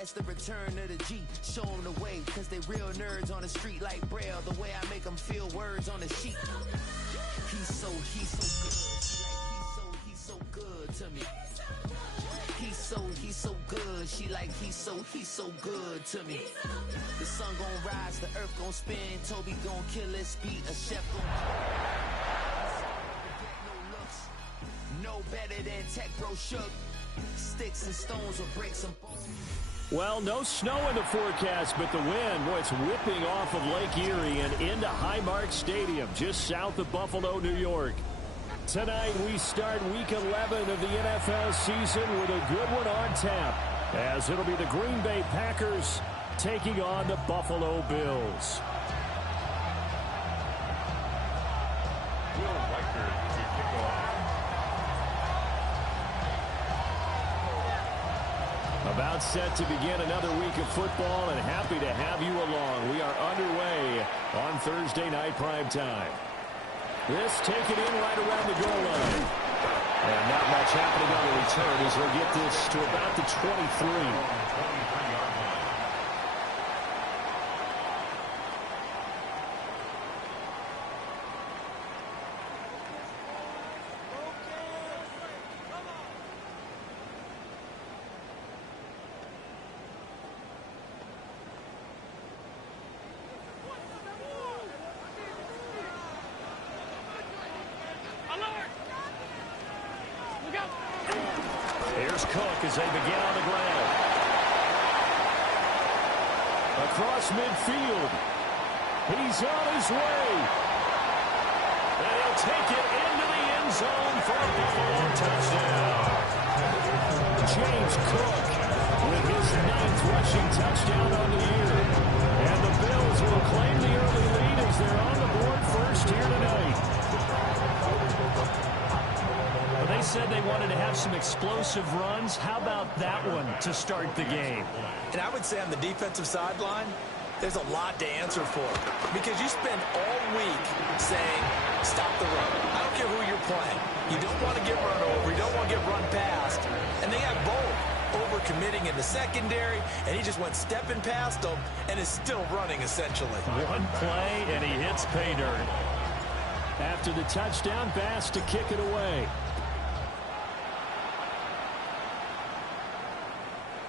That's the return of the G. Show them the way, cause they real nerds on the street like Braille. The way I make them feel words on the sheet. He's so good. He's so good to me. He's so good. She like he's so good to me. The sun gon' rise, the earth gon' spin. Toby gon' kill it, speed, a chef gon' no better than Tech Bro Shook. Sticks and stones will break some bones. Well, no snow in the forecast, but the wind, boy, it's whipping off of Lake Erie and into Highmark Stadium, just south of Buffalo, New York. Tonight, we start Week 11 of the NFL season with a good one on tap, as it'll be the Green Bay Packers taking on the Buffalo Bills. About set to begin another week of football, and happy to have you along. We are underway on Thursday night primetime. This taken in right around the goal line. And not much happening on the return as we'll get this to about the 23. Here's Cook as they begin on the ground. Across midfield. He's on his way. And he'll take it into the end zone for a Buffalo touchdown. James Cook with his 9th rushing touchdown on the year. And the Bills will claim the early lead as they're on the board first here tonight. They said they wanted to have some explosive runs. How about that one to start the game? And I would say on the defensive sideline, there's a lot to answer for. Because you spend all week saying, stop the run. I don't care who you're playing. You don't want to get run over. You don't want to get run past. And they got both. Over-committing in the secondary, and he just went stepping past them and is still running, essentially. One play, and he hits pay dirt. After the touchdown, Bass to kick it away.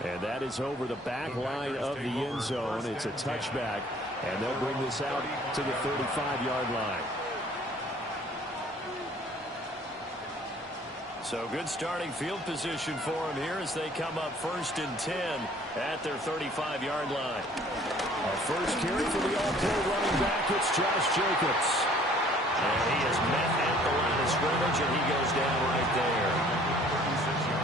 And that is over the back line of the end zone. It's a touchback, and they'll bring this out to the 35-yard line. So good starting field position for them here as they come up 1st and 10 at their 35-yard line. A first carry for the all-pro running back. It's Josh Jacobs. And he is met at the line of scrimmage, and he goes down right there.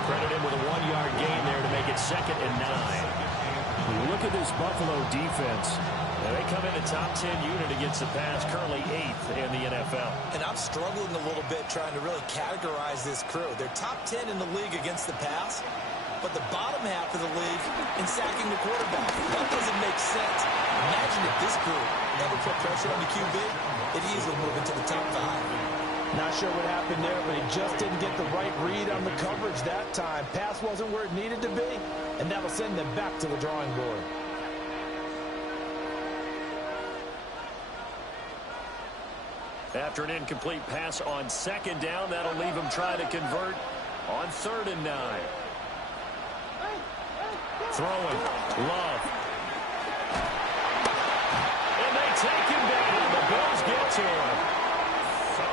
Credit him with a 1-yard gain there to make it 2nd and 9. Look at this Buffalo defense. They come in a top 10 unit against the pass, currently 8th in the NFL. And I'm struggling a little bit trying to really categorize this crew. They're top 10 in the league against the pass, but the bottom half of the league in sacking the quarterback. That doesn't make sense. Imagine if this group never put pressure on the QB, it'd easily move into the top 5. Not sure what happened there, but he just didn't get the right read on the coverage that time. Pass wasn't where it needed to be, and that'll send them back to the drawing board. After an incomplete pass on 2nd down, that'll leave him trying to convert on 3rd and 9. Throwing, Love. And they take him down. The Bills get to him.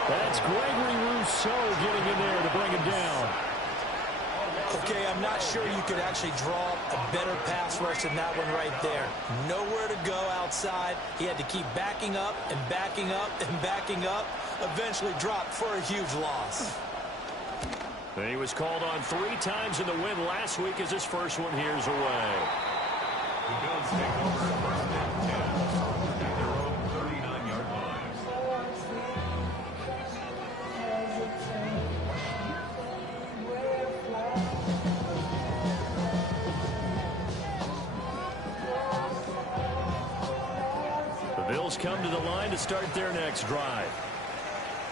That's Gregory Rousseau getting in there to bring him down. Okay, I'm not sure you could actually draw a better pass rush than that one right there. Nowhere to go outside. He had to keep backing up and backing up and backing up. Eventually dropped for a huge loss. And he was called on 3 times in the win last week as his first one here's away. The Bills take over 1st and 10 at their own 39-yard line. The Bills come to the line to start their next drive.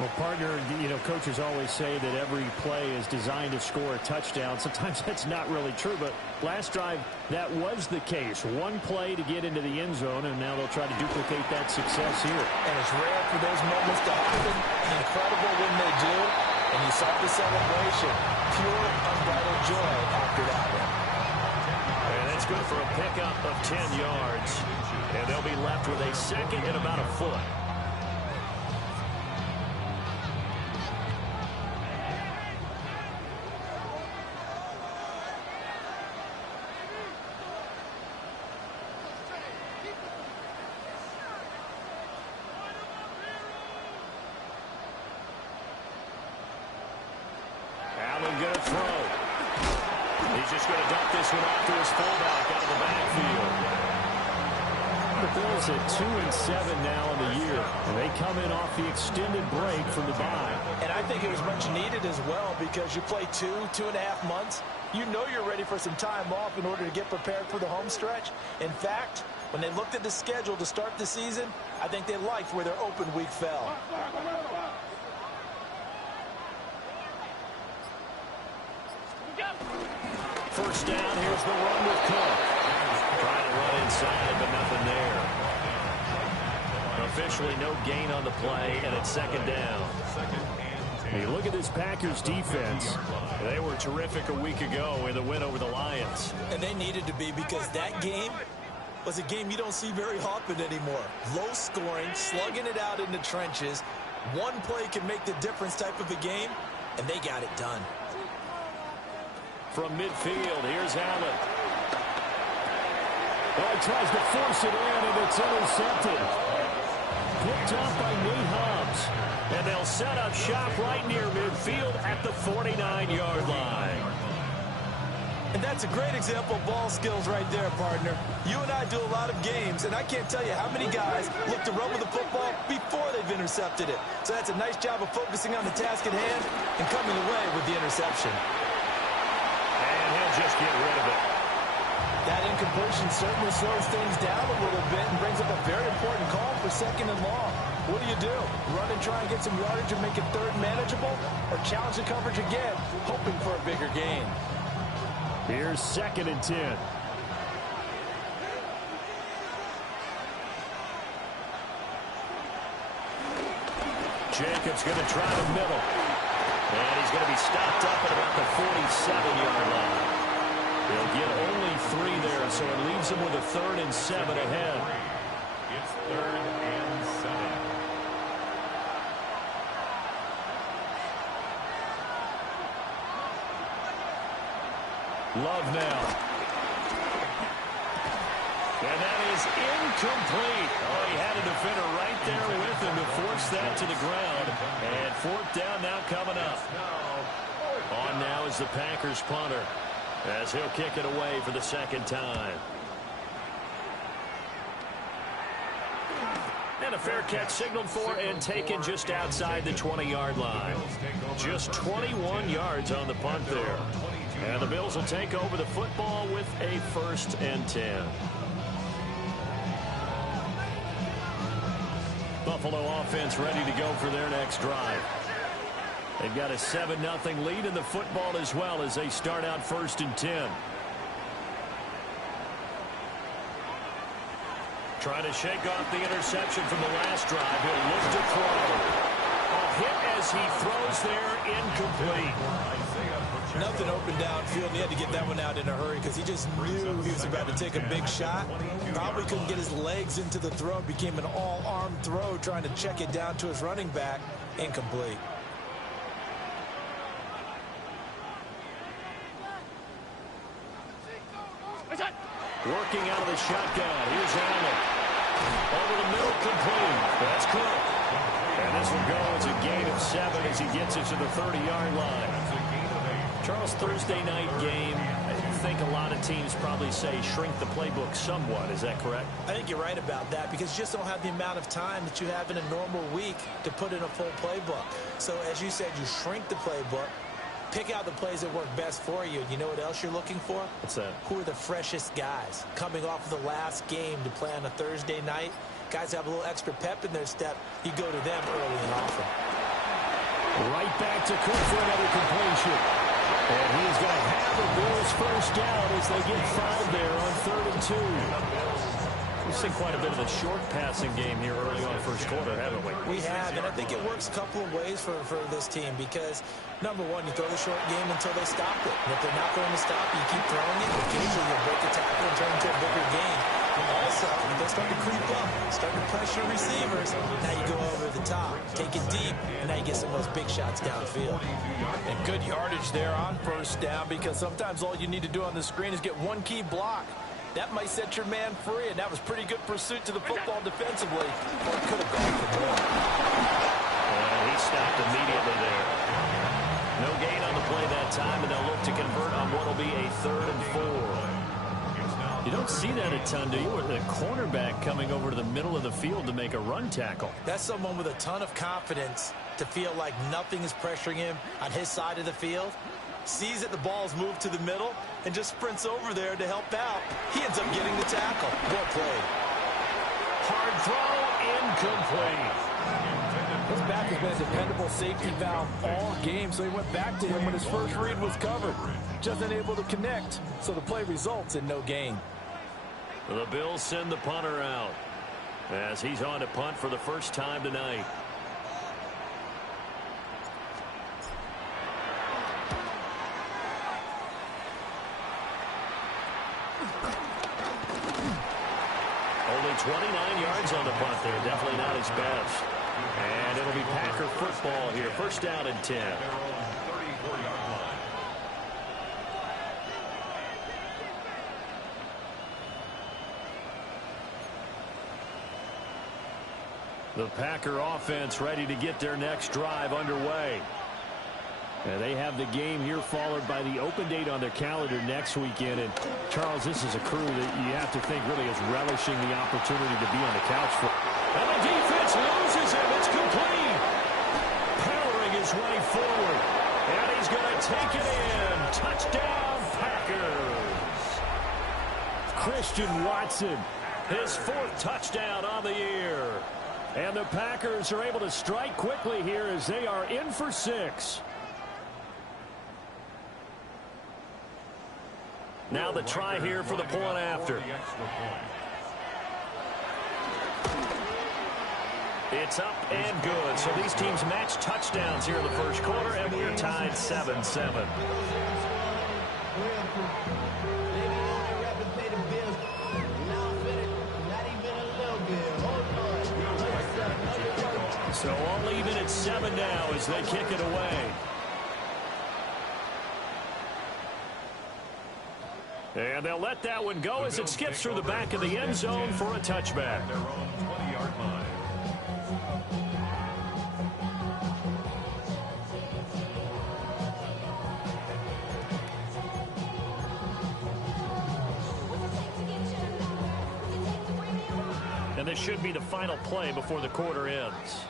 Well, partner, you know, coaches always say that every play is designed to score a touchdown. Sometimes that's not really true, but last drive, that was the case. One play to get into the end zone, and now they'll try to duplicate that success here. And it's rare for those moments to happen. Incredible when they do. And you saw the celebration. Pure, unbridled joy after that one. And that's good for a pickup of 10 yards. And they'll be left with a second and about a foot. Allen going to throw. He's just going to dump this one off to his fullback out of the backfield. The Bills at 2-7 now in the year, and they come in off the extended break from the bye. And I think it was much needed as well because you play 2.5 months. You know you're ready for some time off in order to get prepared for the home stretch. In fact, when they looked at the schedule to start the season, I think they liked where their open week fell. First down, here's the run with Cook. Trying to run inside, but nothing there. Officially no gain on the play, and it's second down. Hey, look at this Packers defense. They were terrific a week ago in the win over the Lions. And they needed to be because that game was a game you don't see very often anymore. Low scoring, slugging it out in the trenches. One play can make the difference type of a game, and they got it done. From midfield, here's Allen. Oh, he tries to force it in, and it's intercepted. Picked off by Nate Hobbs. And they'll set up shop right near midfield at the 49-yard line. And that's a great example of ball skills right there, partner. You and I do a lot of games, and I can't tell you how many guys look to run with the football before they've intercepted it. So that's a nice job of focusing on the task at hand and coming away with the interception. Just get rid of it. That incompletion certainly slows things down a little bit and brings up a very important call for second and long. What do? Run and try and get some yardage and make it third manageable, or challenge the coverage again, hoping for a bigger gain? Here's second and 10. Jacobs going to try the middle. And he's going to be stopped up at about the 47-yard line. They'll get only 3 there, so it leaves them with a 3rd and 7 ahead. It's 3rd and 7. Love now. And that is incomplete. Oh, he had a defender right there with him to force that to the ground. And 4th down now coming up. On now is the Packers punter, as he'll kick it away for the second time. And a fair catch signaled for and taken just outside the 20-yard line. Just 21 yards on the punt there. And the Bills will take over the football with a 1st and 10. Buffalo offense ready to go for their next drive. They've got a 7-0 lead in the football as well as they start out 1st and 10. Trying to shake off the interception from the last drive. He'll look to throw. A hit as he throws there, incomplete. Nothing open downfield, and he had to get that one out in a hurry because he just knew he was about to take a big shot. Probably couldn't get his legs into the throw. It became an all-arm throw trying to check it down to his running back. Incomplete. Working out of the shotgun. Here's Allen. Over the middle, complete. That's Cook. And this will go as a gain of 7 as he gets it to the 30-yard line. Charles, Thursday night game, I think a lot of teams probably say shrink the playbook somewhat. Is that correct? I think you're right about that because you just don't have the amount of time that you have in a normal week to put in a full playbook. So as you said, you shrink the playbook, pick out the plays that work best for you. And you know what else you're looking for? What's that? Who are the freshest guys coming off of the last game to play on a Thursday night? Guys have a little extra pep in their step. You go to them early and often. Right back to Cook for another completion. And he's going to have the Bills first down as they get 5 there on 3rd and 2. We've seen quite a bit of a short passing game here early on first quarter, haven't we? We have, and I think it works a couple of ways for this team because, number one, you throw the short game until they stop it. And if they're not going to stop it, you keep throwing it. Occasionally, you'll break the tackle and turn into a bigger game. And also, if they start to creep up, start to pressure receivers, now you go over the top, take it deep, and now you get some of those big shots downfield. And good yardage there on first down because sometimes all you need to do on the screen is get one key block. That might set your man free, and that was pretty good pursuit to the football defensively. Or it could have gone for more. And he stopped immediately there. No gain on the play that time, and they'll look to convert on what will be a 3rd and 4. You don't see that a ton, do you? With the cornerback coming over to the middle of the field to make a run tackle. That's someone with a ton of confidence to feel like nothing is pressuring him on his side of the field. Sees that the ball's moved to the middle and just sprints over there to help out. He ends up getting the tackle. Well played. Hard throw, incomplete. His back has been a dependable safety valve all game, so he went back to him when his first read was covered. Just unable to connect, so the play results in no gain. The Bills send the punter out as he's on to punt for the first time tonight. Only 29 yards on the punt there. Definitely not his best. And it'll be Packer football here. First down and 10. The Packer offense ready to get their next drive underway. And they have the game here followed by the open date on their calendar next weekend. And, Charles, this is a crew that you have to think really is relishing the opportunity to be on the couch for. And the defense loses him. It's complete. Powering his way forward. And he's going to take it in. Touchdown, Packers. Christian Watson, his 4th touchdown on the year. And the Packers are able to strike quickly here as they are in for 6. Now the try here for the point after. It's up and good. So these teams match touchdowns here in the first quarter, and we're tied 7-7. So all even at 7 now as they kick it away. And they'll let that one go as it skips through the back of the end zone for a touchback. And this should be the final play before the quarter ends.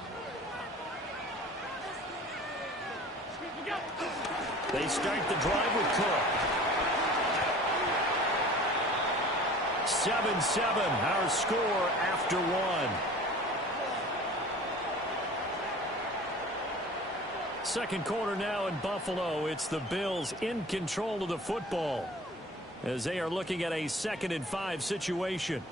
They start the drive with Cook. 7-7, our score after 1. Second quarter now in Buffalo. It's the Bills in control of the football as they are looking at a 2nd and 5 situation.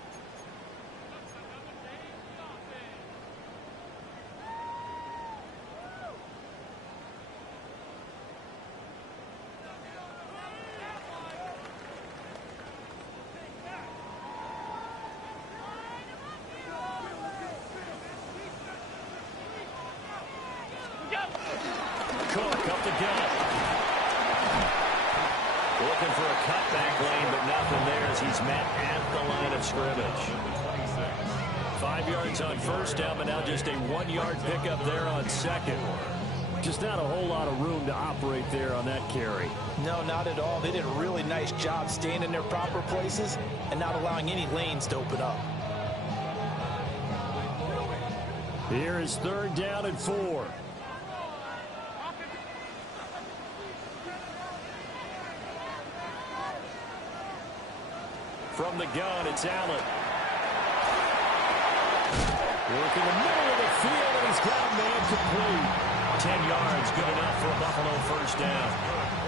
Cook up the gut. Looking for a cutback lane, but nothing there as he's met at the line of scrimmage. 5 yards on first down, but now just a 1-yard pickup there on second. Just not a whole lot of room to operate there on that carry. No, not at all. They did a really nice job staying in their proper places and not allowing any lanes to open up. Here is 3rd down and 4. From the gun, it's Allen. Working the middle of the field, and he's got a man complete. 10 yards, good enough for a Buffalo first down.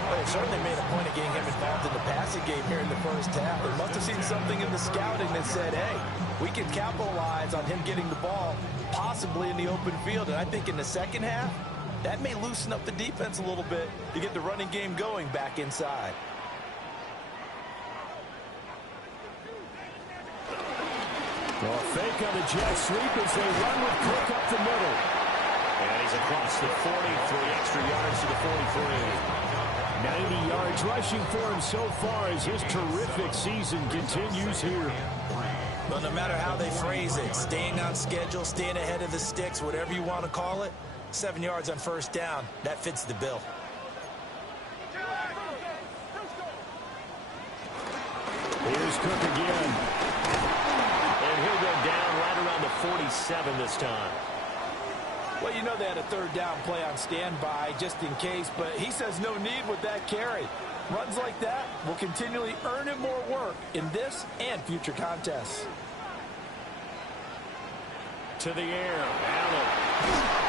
Well, they certainly made a point of getting him involved in the passing game here in the first half. They must have seen something in the scouting that said, hey, we can capitalize on him getting the ball, possibly in the open field. And I think in the second half, that may loosen up the defense a little bit to get the running game going back inside. Well, fake on the jet sweep as they run with Cook up the middle. And he's across the 40, 3 extra yards to the 43. 90 yards rushing for him so far as his terrific season continues here. But no matter how they phrase it, staying on schedule, staying ahead of the sticks, whatever you want to call it, 7 yards on first down, that fits the bill. Here's Cook again. And he'll go down right around the 47 this time. Well, you know they had a third down play on standby just in case, but he says no need with that carry. Runs like that will continually earn him more work in this and future contests. To the air, Allen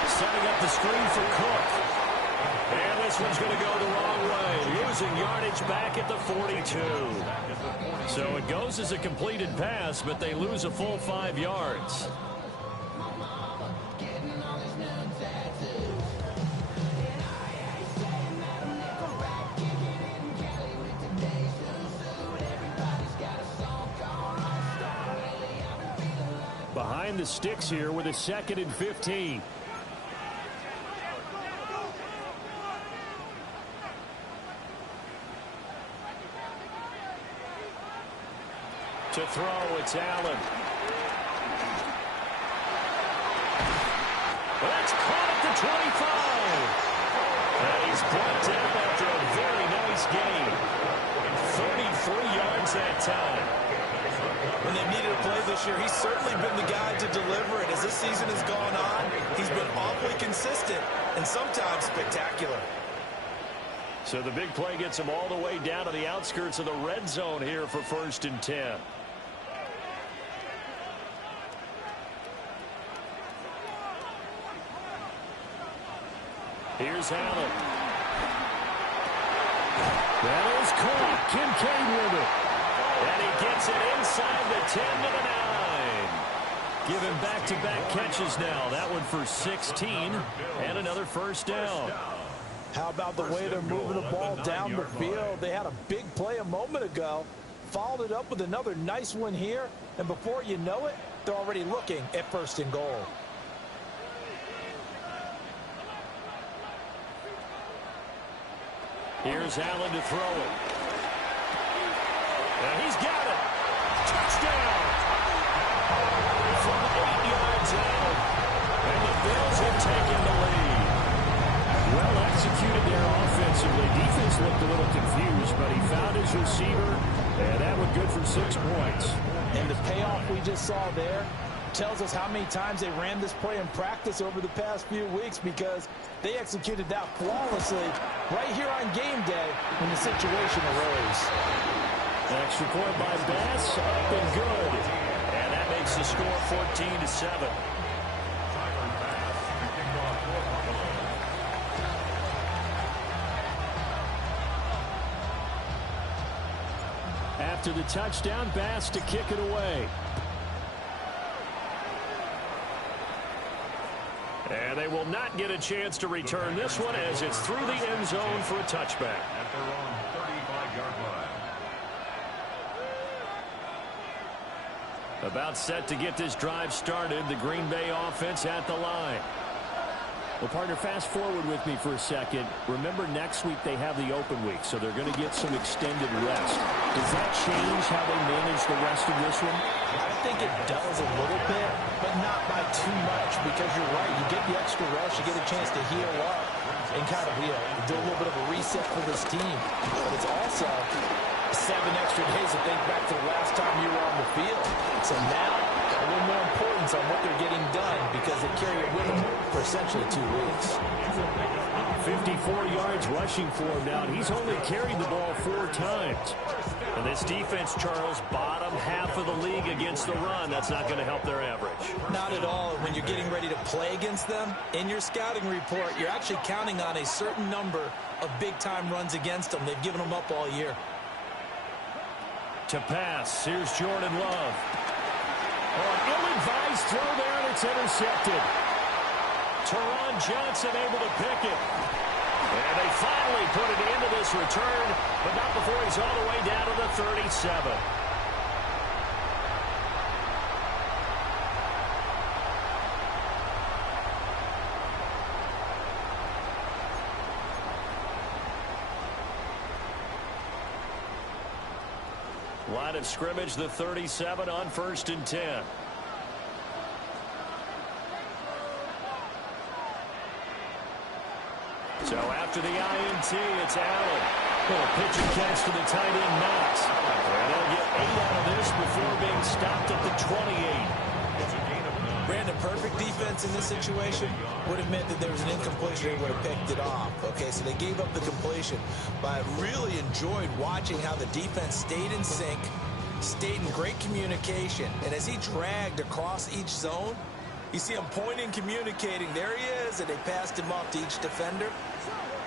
setting up the screen for Cook. And this one's going to go the wrong way, losing yardage back at the 42. So it goes as a completed pass, but they lose a full 5 yards. Behind the sticks here with a 2nd and 15. To throw, it's Allen. That's caught at the 25. And he's brought down after a very nice gain. 33 yards that time. When they needed a play this year, he's certainly been the guy to deliver it. As this season has gone on, he's been awfully consistent and sometimes spectacular. So the big play gets him all the way down to the outskirts of the red zone here for 1st and 10. Here's Allen. That is caught. Kincaid with it. And he gets it inside the 10 to the 9. Give him back-to-back catches now. That one for 16 and another first down. How about the way they're moving the ball down the field? They had a big play a moment ago, followed it up with another nice one here, and before you know it, they're already looking at 1st and goal. Here's Allen to throw it. And he's got it. Touchdown. From 8 yards out. And the Bills have taken the lead. Well executed there offensively. Defense looked a little confused, but he found his receiver, and that was good for 6 points. And the payoff we just saw there tells us how many times they ran this play in practice over the past few weeks, because they executed that flawlessly right here on game day when the situation arose. Extra point by Bass, up and good. And that makes the score 14-7. After the touchdown, Bass to kick it away. And they will not get a chance to return this one as it's through the end zone for a touchback. At their own 35-yard line. About set to get this drive started, the Green Bay offense at the line. Well, partner, fast forward with me for a second. Remember, next week they have the open week, so they're going to get some extended rest. Does that change how they manage the rest of this one? I think it does a little bit, but not by too much, because you're right. You get the extra rest, you get a chance to heal up and kind of do a little bit of a reset for this team. But it's also 7 extra days to think back to the last time you were on the field. So now, a little more importance on what they're getting done, because they carry it with them for essentially 2 weeks. 54 yards rushing for him now, and he's only carried the ball 4 times. And this defense, Charles, bottom half of the league against the run. That's not going to help their average. Not at all. When you're getting ready to play against them, in your scouting report, you're actually counting on a certain number of big-time runs against them. They've given them up all year. To pass, here's Jordan Love. Oh, an ill-advised throw there, and it's intercepted. Teron Johnson able to pick it. And they finally put it into this return, but not before he's all the way down to the 37. Line of scrimmage, the 37 on 1st and 10. So after the INT, it's Allen. Little pitch and catch to the tight end, Knox. And they'll get 8 out of this before being stopped at the 28. Brandon, perfect defense in this situation would have meant that there was an incompletion. They would have picked it off. Okay, so they gave up the completion. But I really enjoyed watching how the defense stayed in sync, stayed in great communication. And as he dragged across each zone, you see him pointing, communicating. There he is, and they passed him off to each defender.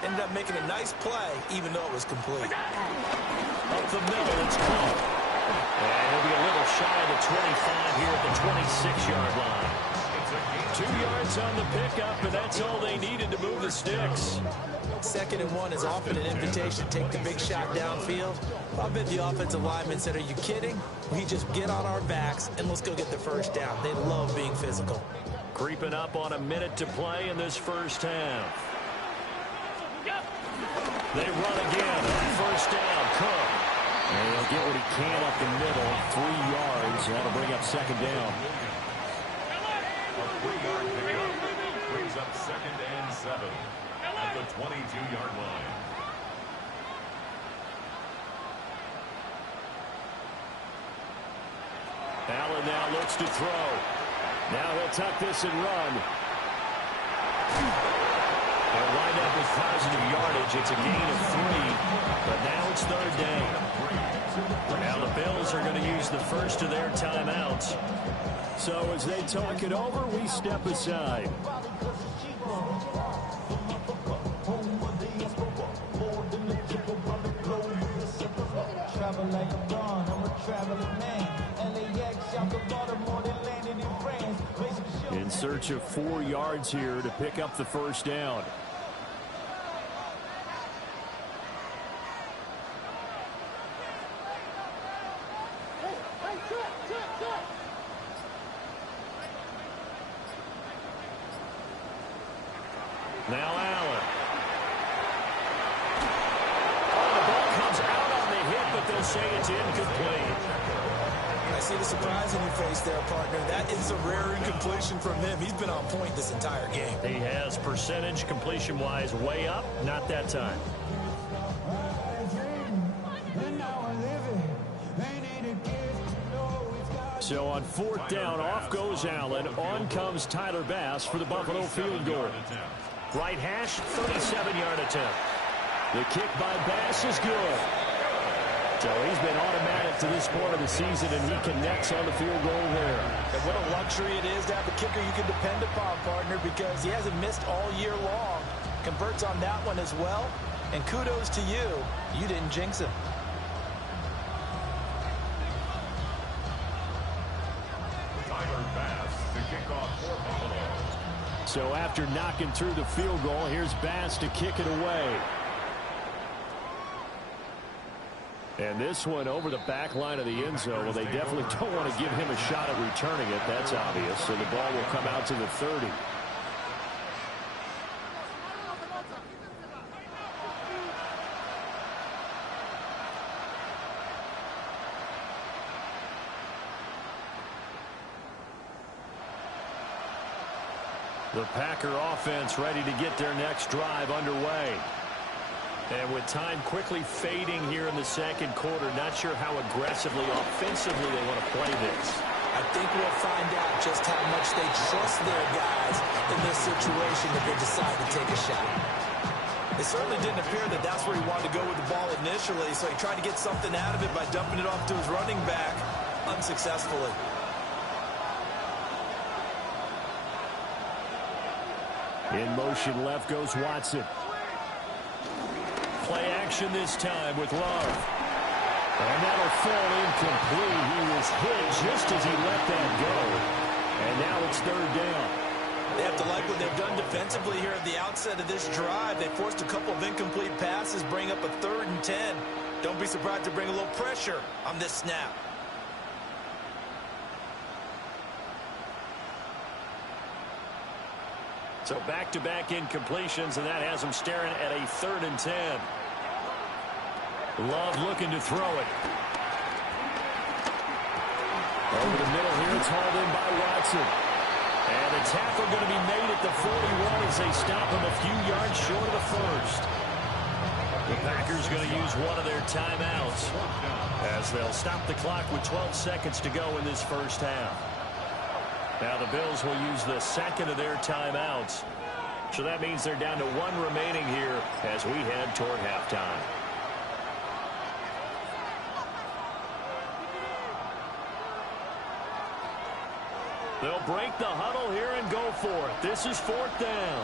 Ended up making a nice play, even though it was complete. Up the middle, it's caught. And he'll be a little shy of the 25 here at the 26-yard line. 2 yards on the pickup, and that's all they needed to move the sticks. 2nd and 1 is often an invitation to take the big shot downfield. I bet the offensive lineman said, are you kidding? We just get on our backs and let's go get the first down. They love being physical. Creeping up on a minute to play in this first half. They run again on 1st down. Cook. And he'll get what he can up the middle. 3 yards. That'll bring up 2nd down. A 3-yard pickup brings up 2nd and 7 at the 22-yard line. Allen now looks to throw. Now he'll tuck this and run. They'll wind up with positive yardage. It's a gain of 3, but now it's 3rd down. Now the Bills are going to use the first of their timeouts. So as they talk it over, we step aside. In search of 4 yards here to pick up the first down. Now Allen. Oh, the ball comes out on the hit, but they'll say it's incomplete. I see the surprise in your face there, partner. That is a rare incompletion from him. He's been on point this entire game. He has percentage completion-wise way up. Not that time. So on 4th down, off goes Allen. On comes Tyler Bass for the Buffalo field goal. Right hash, 37-yard attempt. The kick by Bass is good. So he's been automatic to this point of the season, and he connects on the field goal there. And what a luxury it is to have a kicker you can depend upon, partner, because he hasn't missed all year long. Converts on that one as well. And kudos to you. You didn't jinx him. Tyler Bass to kick off for Buffalo. So after knocking through the field goal, here's Bass to kick it away. And this one over the back line of the end zone. Well, they definitely don't want to give him a shot at returning it. That's obvious. So the ball will come out to the 30. The Packer offense ready to get their next drive underway. And with time quickly fading here in the 2nd quarter, not sure how aggressively, offensively they want to play this. I think we'll find out just how much they trust their guys in this situation if they decide to take a shot. It certainly didn't appear that that's where he wanted to go with the ball initially, so he tried to get something out of it by dumping it off to his running back unsuccessfully. In motion left goes Watson. Play action this time with Love. And that'll fall incomplete. He was hit just as he let that go. And now it's third down. They have to like what they've done defensively here at the outset of this drive. They forced a couple of incomplete passes, bring up a 3rd and 10. Don't be surprised to bring a little pressure on this snap. So back-to-back incompletions, and that has them staring at a 3rd and 10. Love looking to throw it. Over the middle here, it's hauled in by Watson. And the tackle going to be made at the 41 as they stop him a few yards short of the first. The Packers going to use one of their timeouts as they'll stop the clock with 12 seconds to go in this first half. Now the Bills will use the second of their timeouts. So that means they're down to one remaining here as we head toward halftime. They'll break the huddle here and go for it. This is 4th down.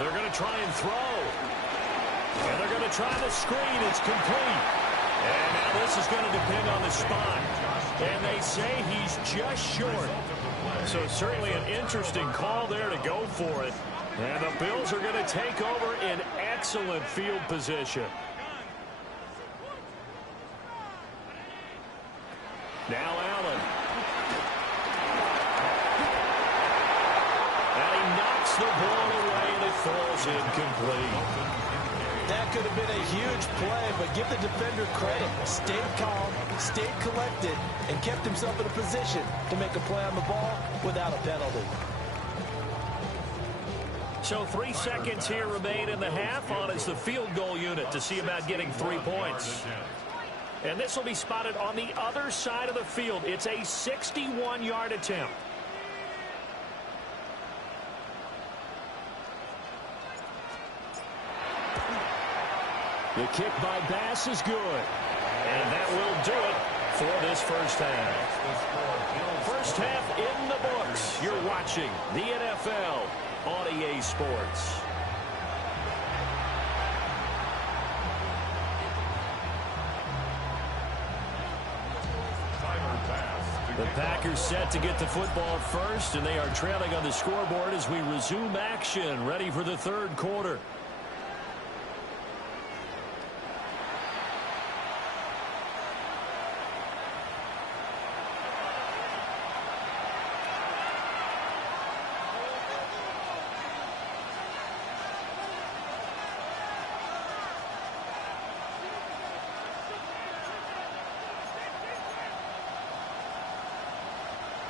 They're going to try and throw. And they're going to try the screen. It's complete. And now this is going to depend on the spot. And they say he's just short. So certainly an interesting call there to go for it. And the Bills are going to take over in excellent field position. Now Allen. And he knocks the ball away and it falls incomplete. That could have been a huge play, but give the defender credit. Stayed calm, stayed collected, and kept himself in a position to make a play on the ball without a penalty. So 3 seconds here remain in the half on as the field goal unit to see about getting 3 points. And this will be spotted on the other side of the field. It's a 61-yard attempt. The kick by Bass is good. And that will do it for this first half. First half in the books. You're watching the NFL on EA Sports. The Packers set to get the football first, and they are trailing on the scoreboard as we resume action, ready for the third quarter.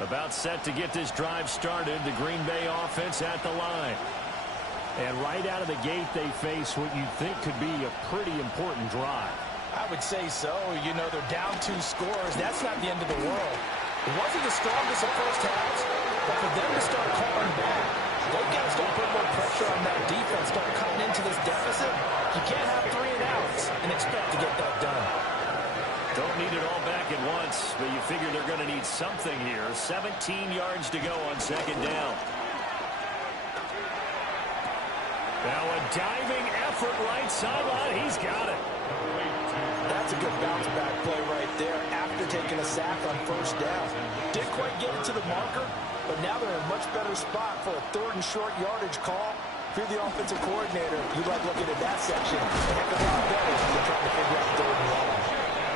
About set to get this drive started, the Green Bay offense at the line. And right out of the gate, they face what you think could be a pretty important drive. I would say so. You know, they're down 2 scores. That's not the end of the world. It wasn't the strongest of first halves, but for them to start calling back, they've got to start putting more pressure on that defense, start cutting into this deficit. You can't have 3 and outs and expect to get that done. Don't need it all back at once, but you figure they're going to need something here. 17 yards to go on second down. Now a diving effort right sideline. He's got it. That's a good bounce-back play right there after taking a sack on first down. Didn't quite get it to the marker, but now they're in a much better spot for a 3rd and short yardage call. If you're the offensive coordinator, you like looking at that section. A heck of a lot better than trying to figure out 3rd and long.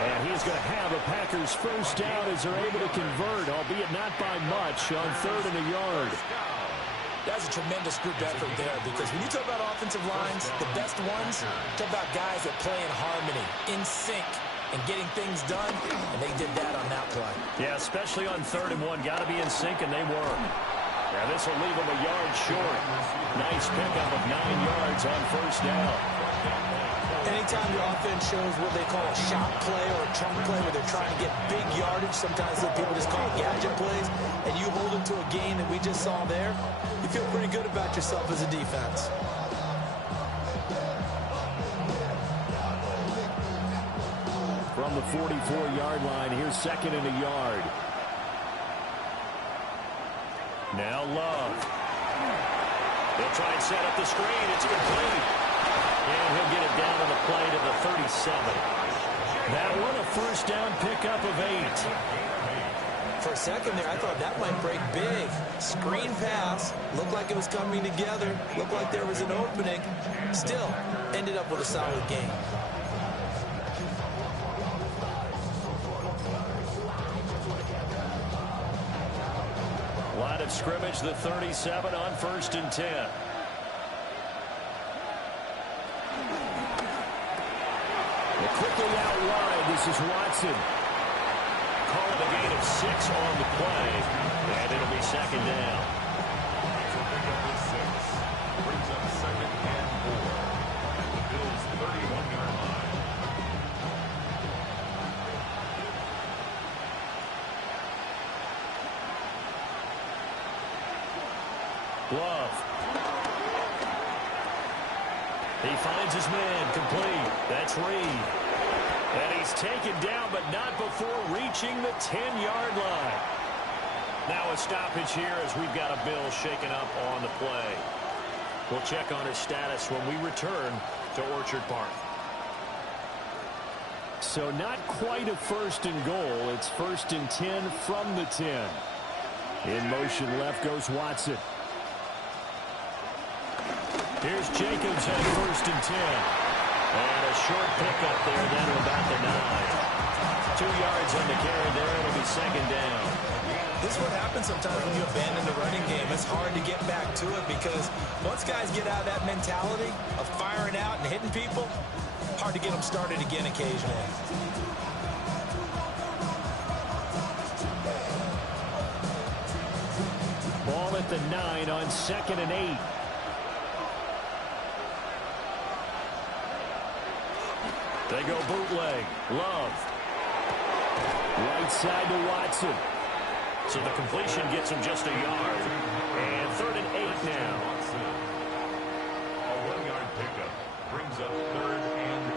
And he's going to have a Packers first down as they're able to convert, albeit not by much, on 3rd and a yard. That's a tremendous group effort there, because when you talk about offensive lines, the best ones, talk about guys that play in harmony, in sync, and getting things done, and they did that on that play. Yeah, especially on 3rd and 1. Got to be in sync, and they were. Now this will leave him a yard short. Nice pickup of 9 yards on first down. Anytime your offense shows what they call a shot play or a chunk play where they're trying to get big yardage, sometimes people just call it gadget plays, and you hold them to a gain that we just saw there, you feel pretty good about yourself as a defense. From the 44-yard line, here's second and a yard. Now Love. They'll try and set up the screen. It's complete. And he'll get it down to the play to the 37. That one, a first down pickup of 8. For a second there, I thought that might break big. Screen pass. Looked like it was coming together. Looked like there was an opening. Still, ended up with a solid game. Line of scrimmage, the 37 on first and 10. Quickly out wide, this is Watson. Call it a gain of 6 on the play, and it'll be second down. Brings up second and 4. The Bills' 31-yard line. Love. He finds his man, complete. That's Reed. And he's taken down, but not before reaching the 10-yard line. Now a stoppage here as we've got a Bill shaken up on the play. We'll check on his status when we return to Orchard Park. So not quite a first and goal. It's first and 10 from the 10. In motion left goes Watson. Here's Jacobs at first and 10. And a short pickup there, then about the 9. 2 yards on the carry there. It'll be second down. This is what happens sometimes when you abandon the running game. It's hard to get back to it because once guys get out of that mentality of firing out and hitting people, hard to get them started again occasionally. Ball at the 9 on second and 8. They go bootleg. Love. Right side to Watson. So the completion gets him just a yard. And third and 8 now. A 1-yard pickup brings up third and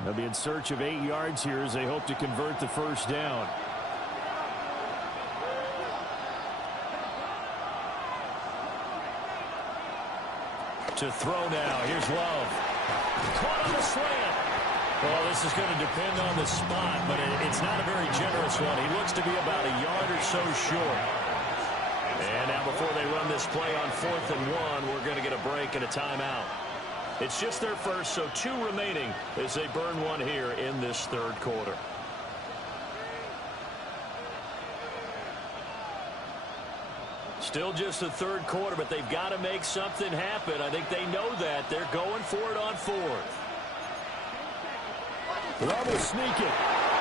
8. They'll be in search of 8 yards here as they hope to convert the first down. To throw now. Here's Love. Caught on the slant. Well, this is going to depend on the spot, but it's not a very generous one. He looks to be about a yard or so short. And now before they run this play on 4th and 1, we're going to get a break and a timeout. It's just their first, so 2 remaining as they burn one here in this third quarter. Still just the third quarter, but they've got to make something happen. I think they know that. They're going for it on 4th. Love will sneak it,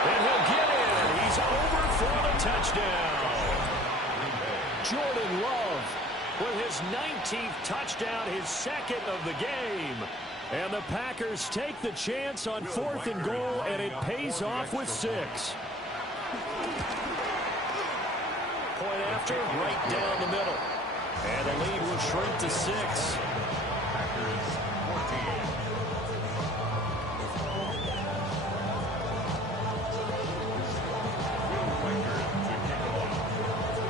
and he'll get in. He's over for the touchdown. Jordan Love with his 19th touchdown, his second of the game. And the Packers take the chance on 4th and goal, and it pays off with 6. Point after, right down the middle. And the lead will shrink to 6. Packers 14.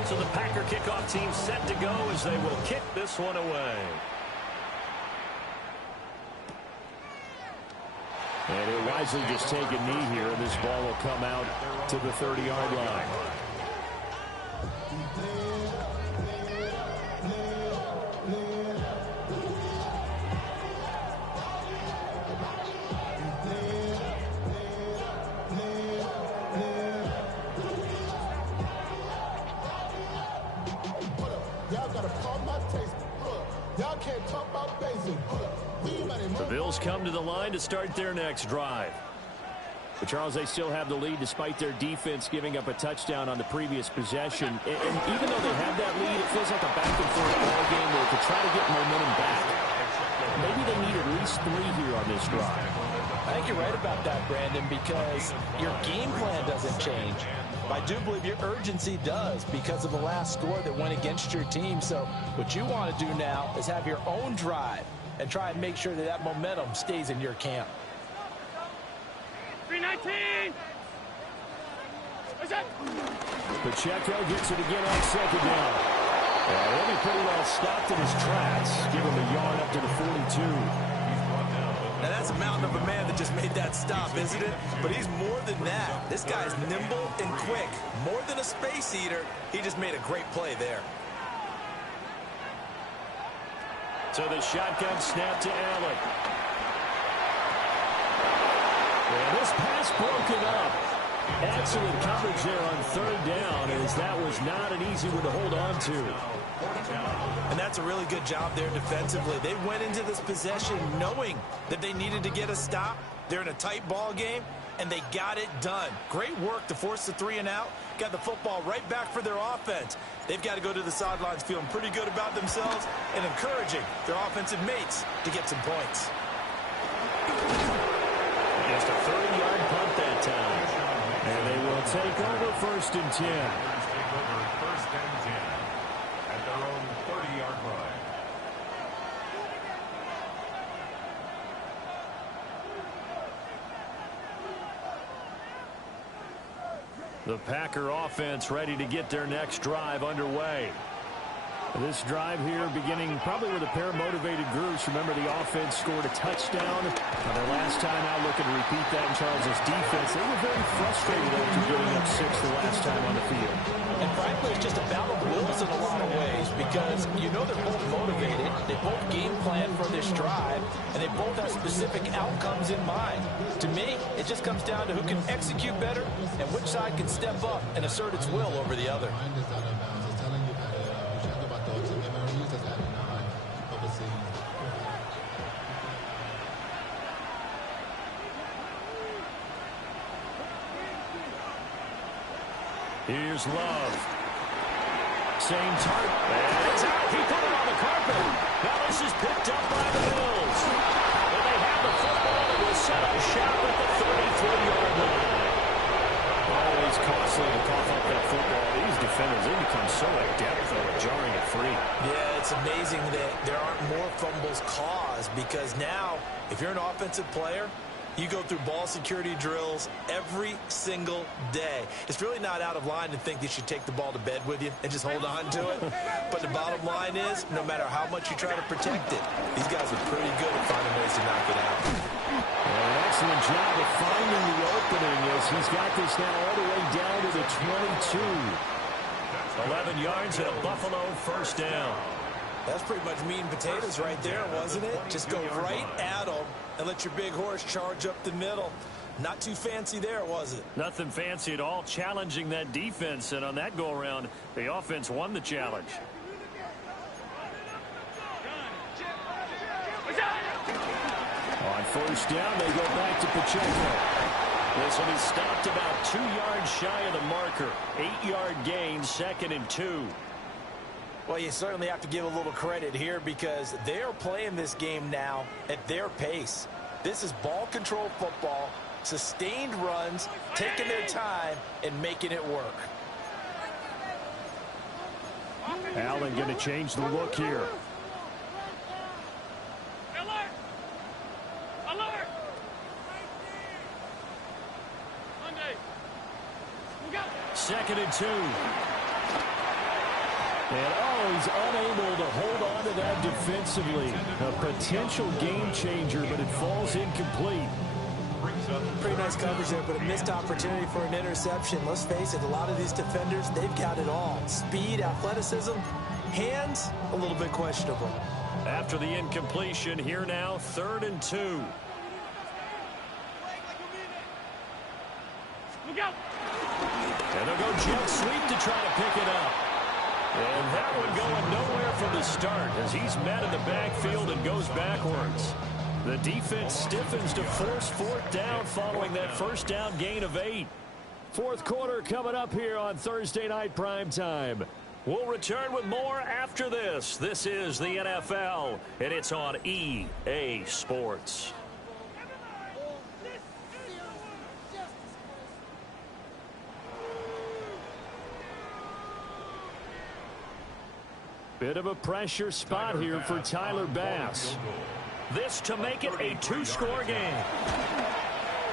So the Packer kickoff team set to go as they will kick this one away. And he'll wisely just take a knee here, and this ball will come out to the 30-yard line. Y'all gotta call my taste. Y'all can't talk about basic. We Packers come to the line to start their next drive. But, Charles, they still have the lead despite their defense giving up a touchdown on the previous possession. And even though they have that lead, it feels like a back-and-forth ball game where to try to get momentum back, maybe they need at least 3 here on this drive. I think you're right about that, Brandon, because your game plan doesn't change. I do believe your urgency does because of the last score that went against your team. So what you want to do now is have your own drive and try and make sure that that momentum stays in your camp. 319. Pacheco gets it again on second down. He'll be pretty well stopped in his tracks. Give him a yard up to the 42. Now, that's a mountain of a man that just made that stop, isn't it? But he's more than that. This guy's nimble and quick. More than a space eater, he just made a great play there. So the shotgun snap to Allen. And this pass broken up. Excellent coverage there on third down, as that was not an easy one to hold on to. And that's a really good job there defensively. They went into this possession knowing that they needed to get a stop. They're in a tight ball game, and they got it done. Great work to force the 3 and out. Got the football right back for their offense. They've got to go to the sidelines feeling pretty good about themselves and encouraging their offensive mates to get some points. Just a 30-yard punt that time. And they will take over 1st and 10. Take over 1st and 10 at their own 30-yard line. The Packer offense ready to get their next drive underway. This drive here beginning probably with a pair of motivated groups. Remember, the offense scored a touchdown. Their last time out, looking to repeat that in Charles's defense. They were very frustrated after giving up 6 the last time on the field. And frankly, it's just a battle of wills in a lot of ways because you know they're both motivated. They both game plan for this drive, and they both have specific outcomes in mind. To me, it just comes down to who can execute better and which side can step up and assert its will over the other. Here's Love. Same target. And it's out. He put it on the carpet. Now this is picked up by the Bills. And they have the football and will set up shop at the 33-yard line. Always costly to cough up that football. These defenders, they become so adept at jarring it free. Yeah, it's amazing that there aren't more fumbles caused because now, if you're an offensive player, you go through ball security drills every single day. It's really not out of line to think that you take the ball to bed with you and just hold on to it. But the bottom line is, no matter how much you try to protect it, these guys are pretty good at finding ways to knock it out. An excellent job of finding the opening as he's got this now all the way down to the 22. 11 yards and a Buffalo 1st down. That's pretty much meat and potatoes right there, wasn't it? Just go right at them and let your big horse charge up the middle. Not too fancy there, was it? Nothing fancy at all, challenging that defense. And on that go-around, the offense won the challenge. On 1st down, they go back to Pacheco. This will be stopped about 2 yards shy of the marker. 8-yard gain, 2nd and 2. Well, you certainly have to give a little credit here because they are playing this game now at their pace. This is ball control football, sustained runs, taking their time, and making it work. Allen going to change the look here. Alert! Alert! Monday. Look out! 2nd and 2. And, he's unable to hold on to that defensively. A potential game changer, but it falls incomplete. Pretty nice coverage there, but a missed opportunity for an interception. Let's face it, a lot of these defenders, they've got it all. Speed, athleticism, hands, a little bit questionable. After the incompletion, here now, 3rd and 2. Look out! And they'll go jet sweep to try to pick it up. And that one going nowhere from the start as he's met in the backfield and goes backwards. The defense stiffens to force fourth down following that first down gain of 8. Fourth quarter coming up here on Thursday Night Primetime. We'll return with more after this. This is the NFL, and it's on EA Sports. Bit of a pressure spot here for Tyler Bass. This to make it a 2-score game.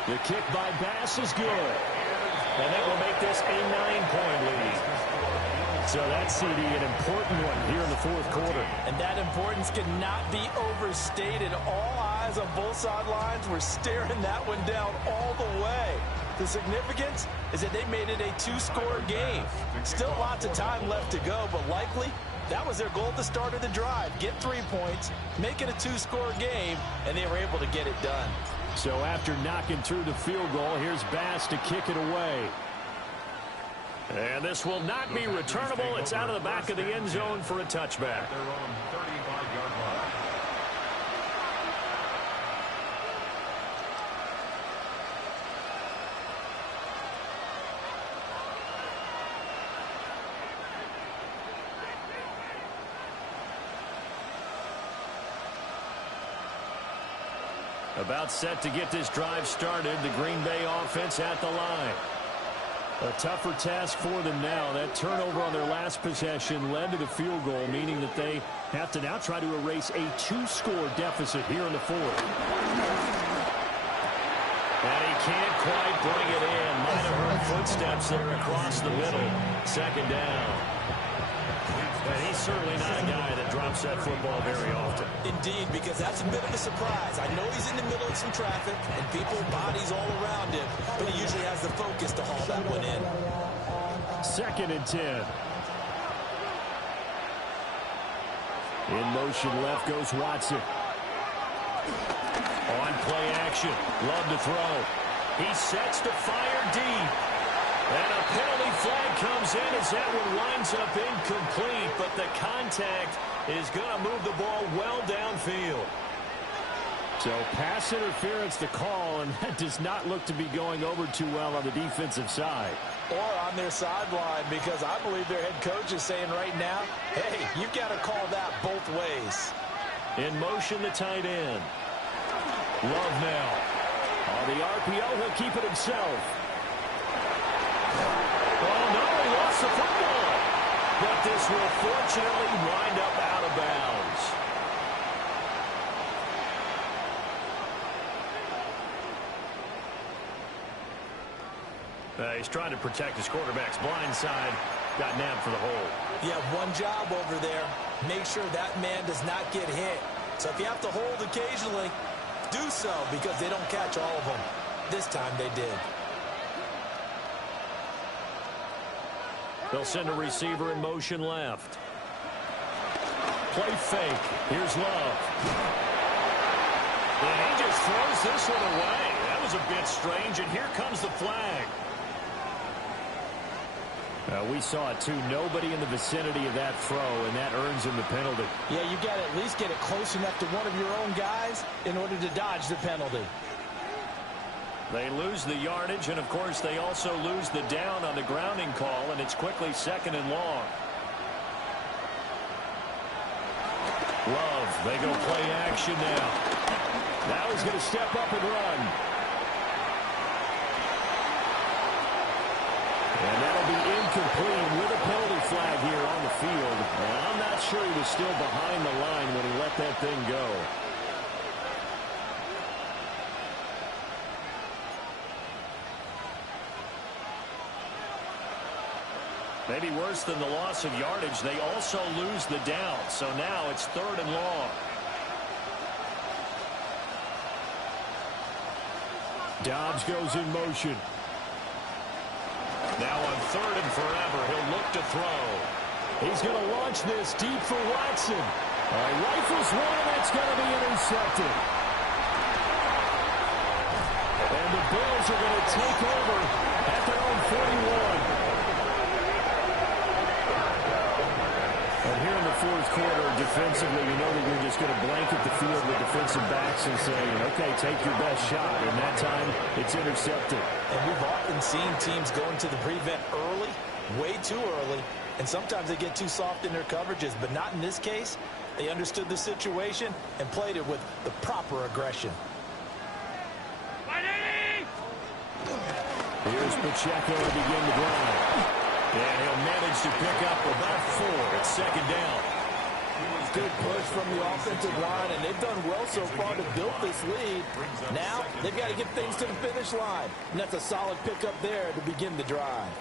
The kick by Bass is good. And that will make this a 9-point lead. So that's, CD, an important one here in the fourth quarter. And that importance cannot be overstated. All eyes on both sidelines were staring that one down all the way. The significance is that they made it a 2-score game. Still lots of time left to go, but likely that was their goal at the start of the drive. Get 3 points, make it a 2-score game, and they were able to get it done. So after knocking through the field goal, here's Bass to kick it away. And this will not be returnable. It's out of the back of the end zone for a touchback. Their own 35-yard line. About set to get this drive started. The Green Bay offense at the line. A tougher task for them now. That turnover on their last possession led to the field goal, meaning that they have to now try to erase a 2-score deficit here in the fourth. And he can't quite bring it in. Might have heard footsteps there across the middle. Second down. And he's certainly not a guy that drops that football very often. Indeed, because that's a bit of a surprise. I know he's in the middle of some traffic and people, bodies all around him, but he usually has the focus to haul that one in. 2nd and 10. In motion left goes Watson. On play action. Love to throw. He sets to fire deep. And a penalty flag comes in as that one winds up incomplete, but the contact is going to move the ball well downfield. So pass interference to call, and that does not look to be going over too well on the defensive side. Or on their sideline, because I believe their head coach is saying right now, hey, you've got to call that both ways. In motion, the tight end. Love now. On the RPO, he'll keep it himself. Oh, no, he lost the football. But this will fortunately wind up out of bounds. He's trying to protect his quarterback's blind side. Got nabbed for the hold. You have one job over there. Make sure that man does not get hit. So if you have to hold occasionally, do so, because they don't catch all of them. This time they did. They'll send a receiver in motion left. Play fake. Here's Love. And he just throws this one away. That was a bit strange, and here comes the flag. We saw it, too. Nobody in the vicinity of that throw, and that earns him the penalty. Yeah, you got to at least get it close enough to one of your own guys in order to dodge the penalty. They lose the yardage, and, of course, they also lose the down on the grounding call, and it's quickly 2nd and long. Love, they go play action now. Now he's going to step up and run. And that'll be incomplete with a penalty flag here on the field. And I'm not sure he was still behind the line when he let that thing go. Maybe worse than the loss of yardage, they also lose the down. So now it's 3rd and long. Dobbs goes in motion. Now on 3rd and forever, he'll look to throw. He's going to launch this deep for Watson. Rifles one, and that's going to be intercepted. And the Bills are going to take over at their own 41. And here in the fourth quarter, defensively, you know that you're just going to blanket the field with defensive backs and saying, okay, take your best shot. And that time, it's intercepted. And we've often seen teams go into the prevent early, way too early, and sometimes they get too soft in their coverages, but not in this case. They understood the situation and played it with the proper aggression. Here's Pacheco to begin the drive. And he'll manage to pick up about 4 at second down. Good push from the offensive line, and they've done well so far to build this lead. Now, they've got to get things to the finish line. And that's a solid pickup there to begin the drive.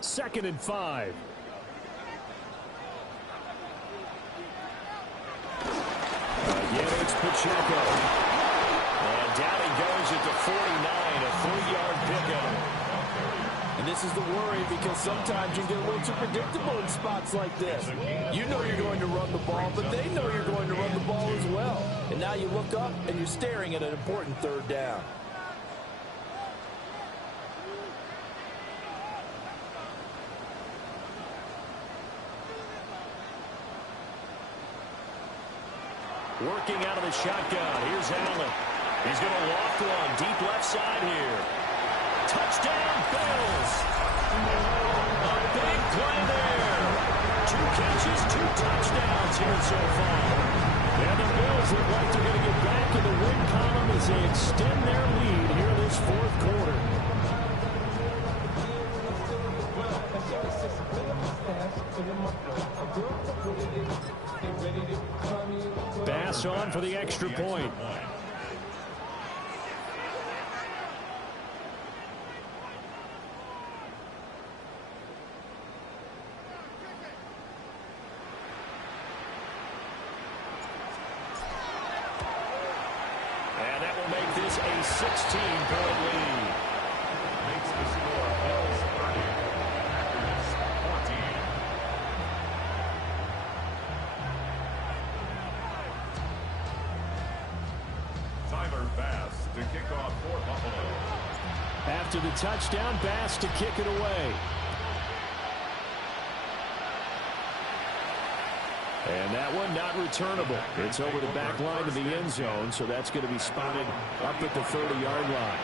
Second and 5. Again, it's Pacheco. And down he goes at the 49, a 3-yard pickup. And this is the worry because sometimes you get a little too predictable in spots like this. You know you're going to run the ball, but they know you're going to run the ball as well. And now you look up and you're staring at an important third down. Working out of the shotgun. Here's Allen. He's going to loft one deep left side here. Touchdown, Bills. A big play there. 2 catches, 2 touchdowns here so far. And the Bills look like they're going to get back in the win column as they extend their lead here this fourth quarter. Bass on for the extra point. And that will make this a 16-point lead. Makes the score Bills 30, Packers 14. Tyler Bass to kick off for Buffalo. After the touchdown, Bass to kick it away. And that one not returnable. It's over the back line of the end zone, so that's going to be spotted up at the 30-yard line.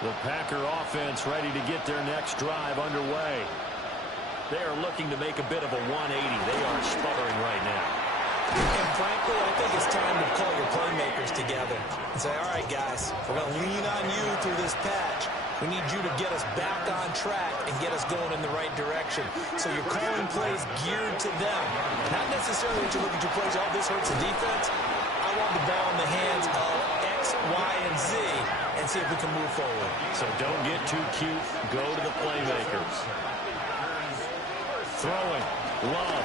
The Packer offense ready to get their next drive underway. They are looking to make a bit of a 180. They are sputtering right now. And frankly, I think it's time to call your playmakers together and say, all right, guys, we're going to lean on you through this patch. We need you to get us back on track and get us going in the right direction. So you're calling plays geared to them. Not necessarily that you look at your plays, oh, this hurts the defense. I want the ball in the hands of X, Y, and Z and see if we can move forward. So don't get too cute. Go to the playmakers. Throwing. Love.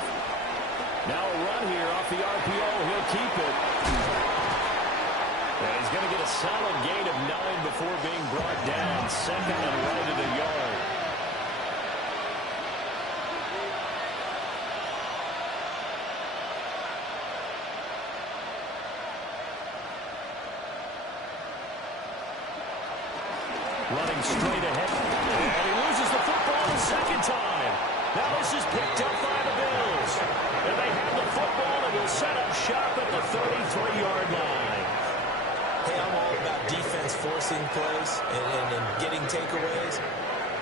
Now a run here off the RPO. He'll keep it. And he's going to get a solid gain of 9 before being brought down. Second and right at the yard. Running straight ahead. And he loses the football the second time. Now this is picked up by the Bills. And they have the football and will set up shop at the 33-yard line. Hey, I'm all about defense forcing plays and getting takeaways.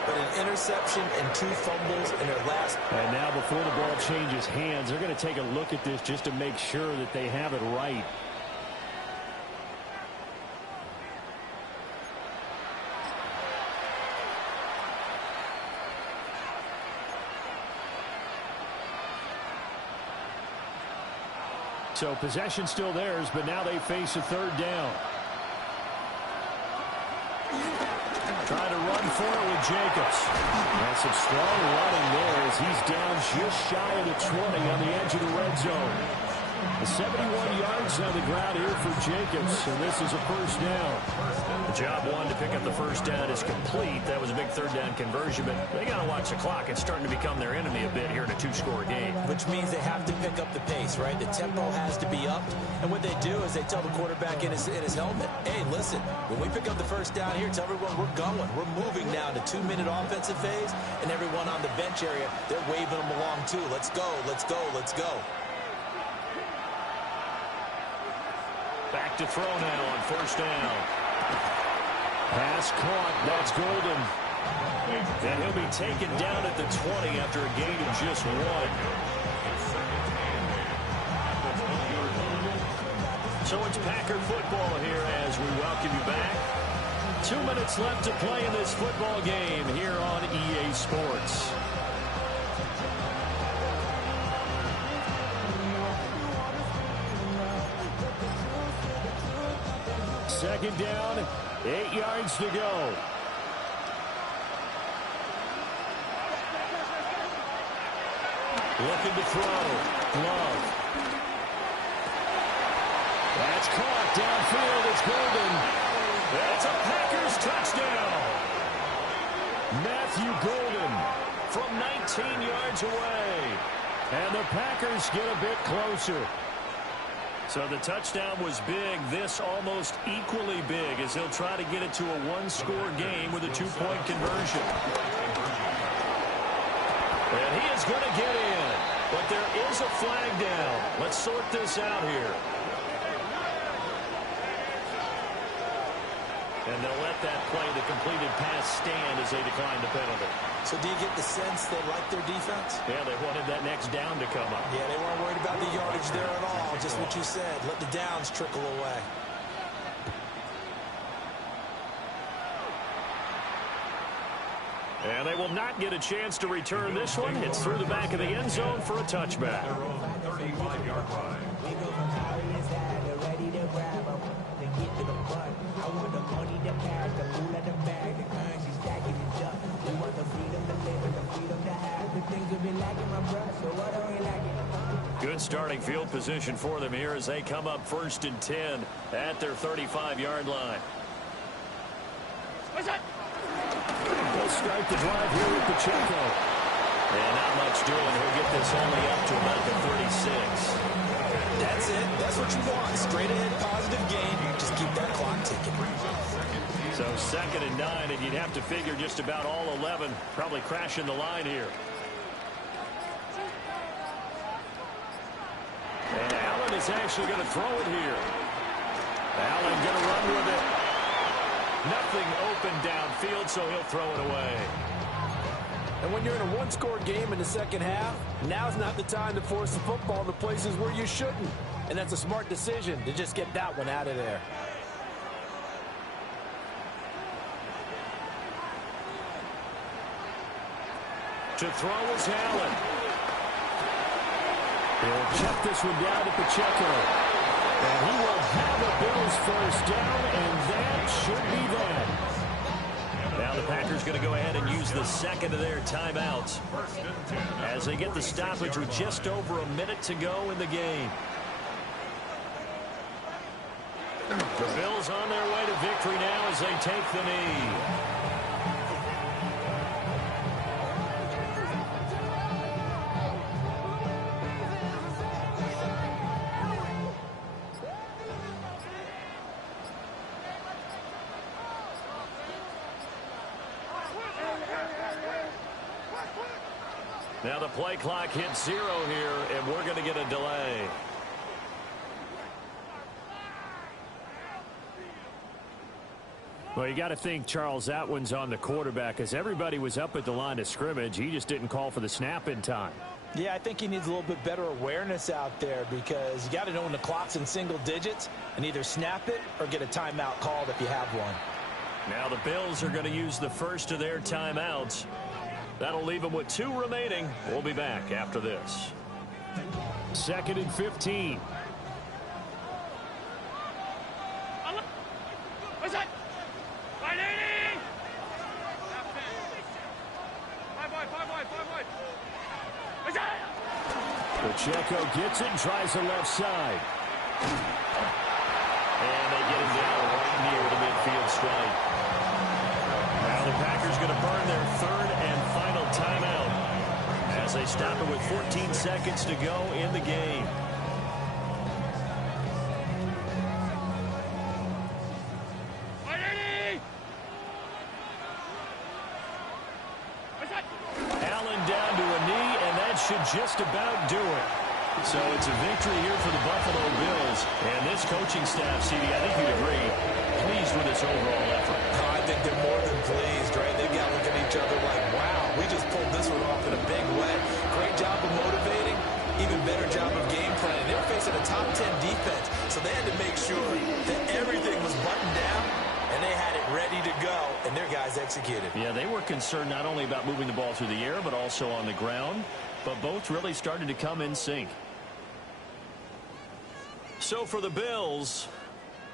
But an interception and 2 fumbles in their last. And now before the ball changes hands, they're going to take a look at this just to make sure that they have it right. So possession still theirs, but now they face a third down. Trying to run for it with Jacobs. And some strong running there as he's down just shy of the 20 on the edge of the red zone. The 71 yards on the ground here for Jacobs, and this is a first down. Job one to pick up the first down is complete. That was a big third down conversion, but they got to watch the clock. It's starting to become their enemy a bit here in a two-score game. Which means they have to pick up the pace, right? The tempo has to be up. And what they do is they tell the quarterback in his helmet, hey, listen, when we pick up the first down here, tell everyone we're going. We're moving now to 2-minute offensive phase, and everyone on the bench area, they're waving them along too. Let's go, let's go, let's go. Back to throw now on first down. Pass caught. That's Golden. And he'll be taken down at the 20 after a gain of just 1. So it's Packer football here as we welcome you back. 2 minutes left to play in this football game here on EA Sports. Second down, 8 yards to go. Looking to throw. Love. That's caught downfield. It's Golden. That's a Packers touchdown. Matthew Golden From 19 yards away. and the Packers get a bit closer. So the touchdown was big. This almost equally big as he'll try to get it to a one-score game with a two-point conversion. And he is going to get in. But there is a flag down. Let's sort this out here. And they'll let that play, the completed pass, stand as they decline the penalty. So do you get the sense they like their defense? Yeah, they wanted that next down to come up. Yeah, they weren't worried about the yardage there at all. Just what you said. Let the downs trickle away. And they will not get a chance to return this one. It's through the back of the end zone for a touchback. 35-yard line. Good starting field position for them here as they come up 1st and 10 at their 35-yard line. They'll start the drive here with Pacheco. And not much doing. He'll get this only up to about the 36. That's it. That's what you want. Straight ahead, positive gain. Just keep that clock ticking. So 2nd and 9, and you'd have to figure just about all 11 probably crashing the line here. And Allen is actually going to throw it here. Allen going to run with it. Nothing open downfield, so he'll throw it away. And when you're in a one-score game in the second half, now's not the time to force the football in the places where you shouldn't. And that's a smart decision to just get that one out of there. To throw is Allen. He'll check this one down to Pacheco. And he will have a Bills first down, and that should be that. Now the Packers going to go ahead and use the second of their timeouts as they get the stoppage with just over a minute to go in the game. The Bills on their way to victory now as they take the knee. Now the play clock hits 0 here, and we're going to get a delay. Well, you got to think, Charles, that one's on the quarterback as everybody was up at the line of scrimmage. He just didn't call for the snap in time. Yeah, I think he needs a little bit better awareness out there because you got to know when the clock's in single digits and either snap it or get a timeout called if you have one. Now the Bills are going to use the first of their timeouts. That'll leave them with 2 remaining. We'll be back after this. 2nd and 15. What's that? 580! 5 wide. What's that? Pacheco gets it and tries the left side. And they get him down right near the midfield stripe. Now the Packers going to burn their third and final timeout as they stop it with 14 seconds to go in the game. Allen down to a knee, and that should just about do it. So it's a victory here for the Buffalo Bills. And this coaching staff, CD, I think you'd agree, pleased with this overall effort. I think they're more than pleased, right? They've got to look at each other like, wow, we just pulled this one off in a big way. Great job of motivating, even better job of game planning. They were facing a top 10 defense, so they had to make sure that everything was buttoned down, and they had it ready to go, and their guys executed. Yeah, they were concerned not only about moving the ball through the air, but also on the ground. But both really started to come in sync. So for the Bills,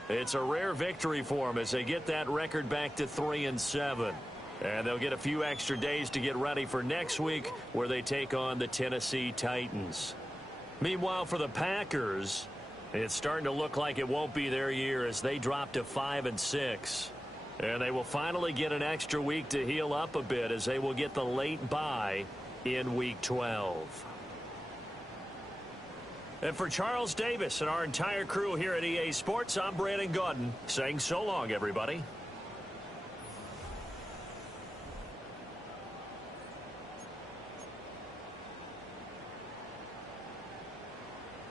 it's a rare victory for them as they get that record back to 3-7. And they'll get a few extra days to get ready for next week where they take on the Tennessee Titans. Meanwhile, for the Packers, it's starting to look like it won't be their year as they drop to 5-6. And they will finally get an extra week to heal up a bit as they will get the late bye in Week 12. And for Charles Davis and our entire crew here at EA Sports, I'm Brandon Gaudin saying so long, everybody.